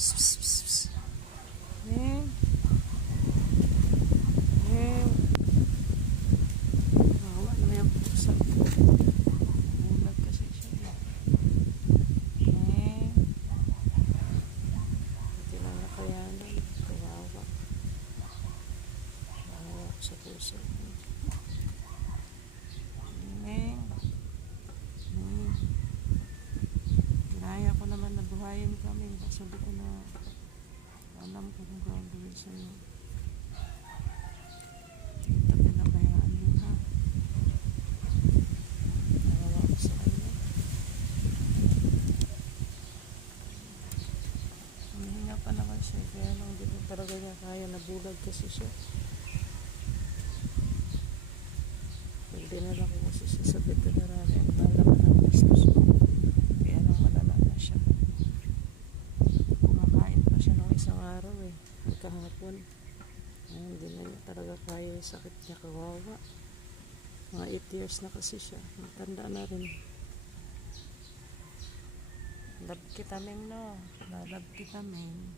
Psst, psst, psst, psst. Ming. Ming. Mawa na yung pusa ko. Bulag kasi siya. Ming. Hindi na nakayanan. Kawawa. Kawawa ko sa pusa ko. Ming. Ming. Kinaya ko naman na buhayin kami. Sabi ko na alam ko kung gagawin sa'yo. Kita pinabayaan yun, ha? Nawawa ko sa kanya. Humihinga pa naman siya. Kaya lang hindi ko talaga niya kaya. Nabulag kasi siya. Dinala ko kasi siya sa veterinary. Ang nalaman ng bastos ko. Kaya lang malala na siya. Kumakain pa siya nung isang araw eh. Kahapon. Ay, hindi na niya talaga kaya yung sakit niya. Kawawa. Mga 8 years na kasi siya. Matanda na rin. Love kita, Ming, no? Love kita, Ming.